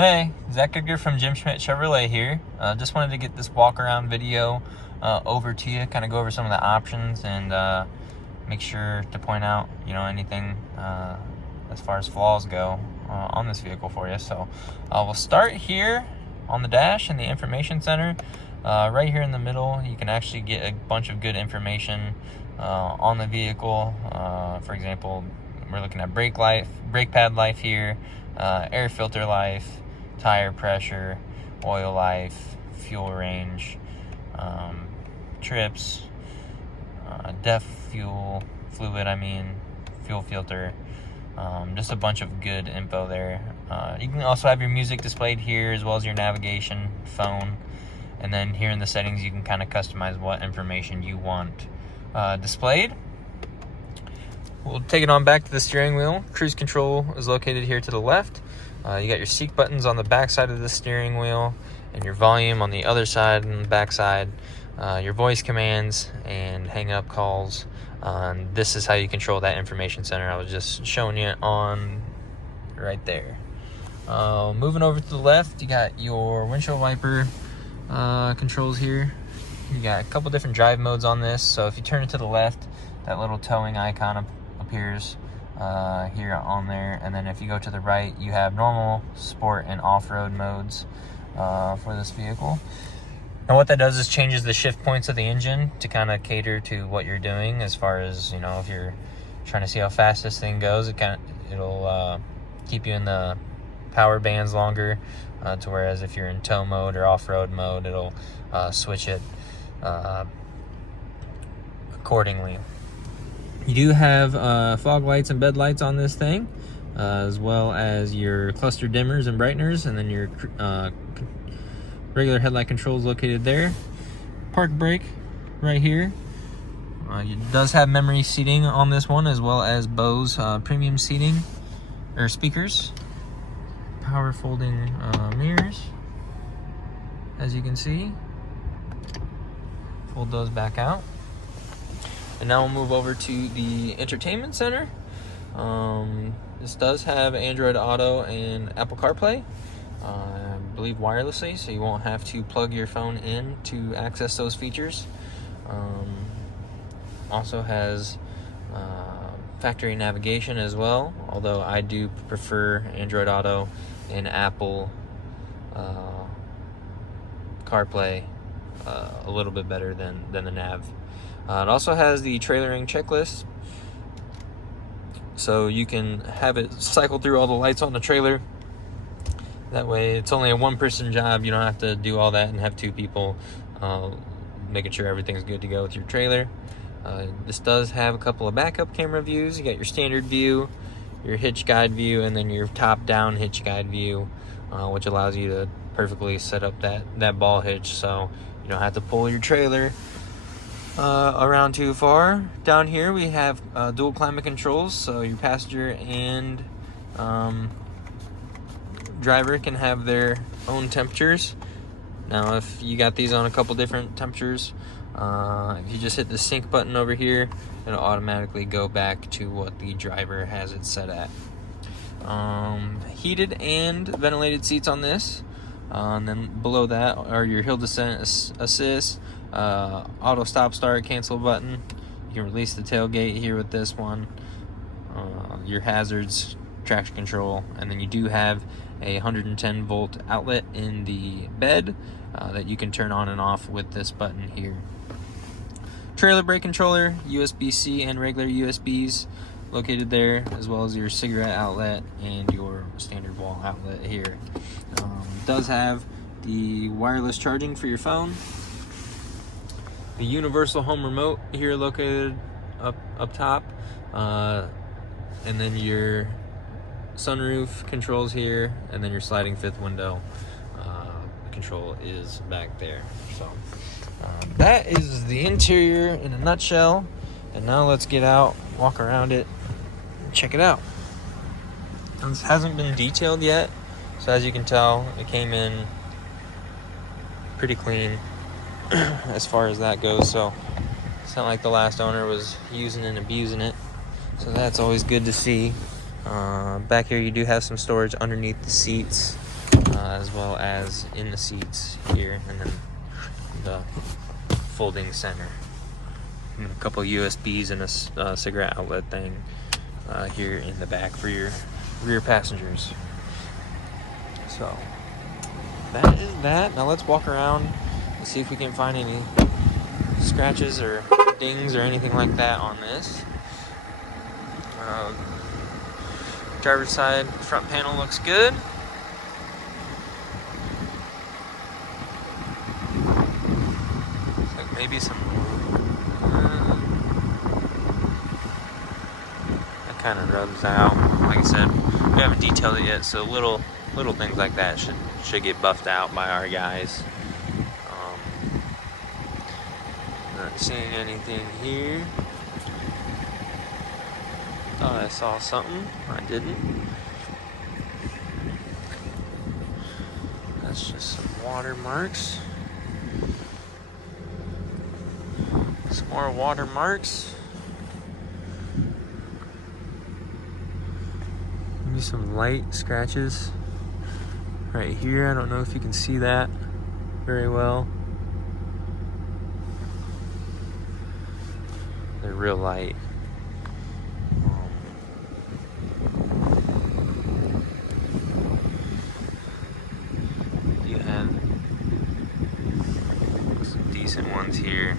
Hey, Zach Edgar from Jim Schmidt Chevrolet here. Just wanted to get this walk around video over to you, kind of go over some of the options and make sure to point out, anything as far as flaws go on this vehicle for you. So we'll start here on the dash in the information center. Right here in the middle, you can actually get a bunch of good information on the vehicle. For example, we're looking at brake pad life here, air filter life, tire pressure, oil life, fuel range, trips, DEF fuel fluid, fuel filter, just a bunch of good info there. You can also have your music displayed here as well as your navigation, phone, and then here in the settings you can kind of customize what information you want displayed. We'll take it on back to the steering wheel. Cruise control is located here to the left. You got your seat buttons on the back side of the steering wheel and your volume on the other side and the back side. Your voice commands and hang up calls. This is how you control that information center I was just showing you on right there. Moving over to the left, you got your windshield wiper controls here. You got a couple different drive modes on this. So if you turn it to the left, that little towing icon appears here on there, and then if you go to the right, you have normal, sport, and off-road modes for this vehicle. And what that does is changes the shift points of the engine to kind of cater to what you're doing, as far as if you're trying to see how fast this thing goes, it'll keep you in the power bands longer, to whereas if you're in tow mode or off-road mode, it'll switch it accordingly. You do have fog lights and bed lights on this thing, as well as your cluster dimmers and brighteners, and then your regular headlight controls located there. Park brake right here. It does have memory seating on this one, as well as Bose premium seating or speakers. Power folding mirrors, as you can see. Fold those back out. And now we'll move over to the entertainment center. This does have Android Auto and Apple CarPlay, I believe wirelessly, so you won't have to plug your phone in to access those features. Also has factory navigation as well, although I do prefer Android Auto and Apple CarPlay a little bit better than the nav. It also has the trailering checklist, so you can have it cycle through all the lights on the trailer. That way it's only a one-person job. You don't have to do all that and have two people making sure everything's good to go with your trailer. This does have a couple of backup camera views. You got your standard view, your hitch guide view, and then your top-down hitch guide view, which allows you to perfectly set up that ball hitch, so you don't have to pull your trailer around too far. Down here we have dual climate controls, so your passenger and driver can have their own temperatures. Now if you got these on a couple different temperatures, if you just hit the sync button over here, it'll automatically go back to what the driver has it set at. Heated and ventilated seats on this, and then below that are your hill descent assist, auto stop start cancel button. You can release the tailgate here with this one, your hazards, traction control, and then you do have a 110 volt outlet in the bed that you can turn on and off with this button here. Trailer brake controller, USB-C and regular USBs located there, as well as your cigarette outlet and your standard wall outlet here. It does have the wireless charging for your phone. The universal home remote here located up top, and then your sunroof controls here, and then your sliding fifth window control is back there. So that is the interior in a nutshell, and now let's get out, walk around it, and check it out. This hasn't been detailed yet, so as you can tell, it came in pretty clean as far as that goes, so it's not like the last owner was using and abusing it, so that's always good to see. Back here you do have some storage underneath the seats. as well as in the seats here, and then the folding center. And a couple USBs and a cigarette outlet thing here in the back for your rear passengers. So that is that. Now let's walk around and see if we can find any scratches or dings or anything like that on this. Driver's side front panel looks good. Looks like maybe some that kind of rubs out. Like I said, we haven't detailed it yet, so little things like that should get buffed out by our guys. Not seeing anything here. Thought I saw something. I didn't. That's just some watermarks. Some more watermarks. Maybe some light scratches right here. I don't know if you can see that very well. They're real light. You have some decent ones here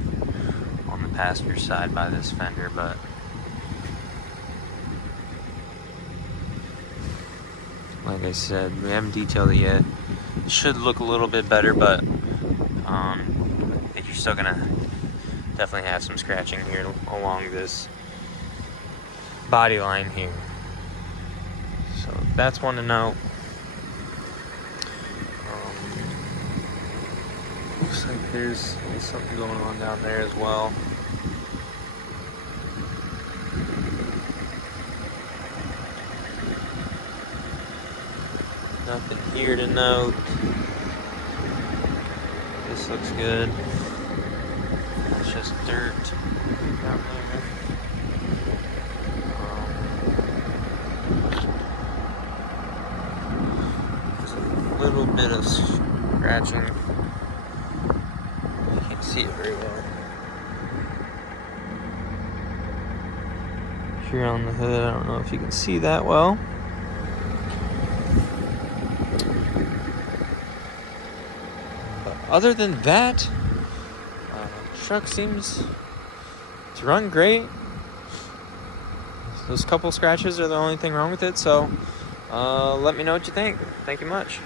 on the passenger side by this fender, but like I said, we haven't detailed it yet. It should look a little bit better, but I think you're still gonna definitely have some scratching here along this body line here. So that's one to note. Looks like there's something going on down there as well. Nothing here to note. This looks good. It's just dirt down there. There's a little bit of scratching. You can't see it very well. Here on the hood, I don't know if you can see that well. But other than that, truck seems to run great. Those couple scratches are the only thing wrong with it, so let me know what you think. Thank you much.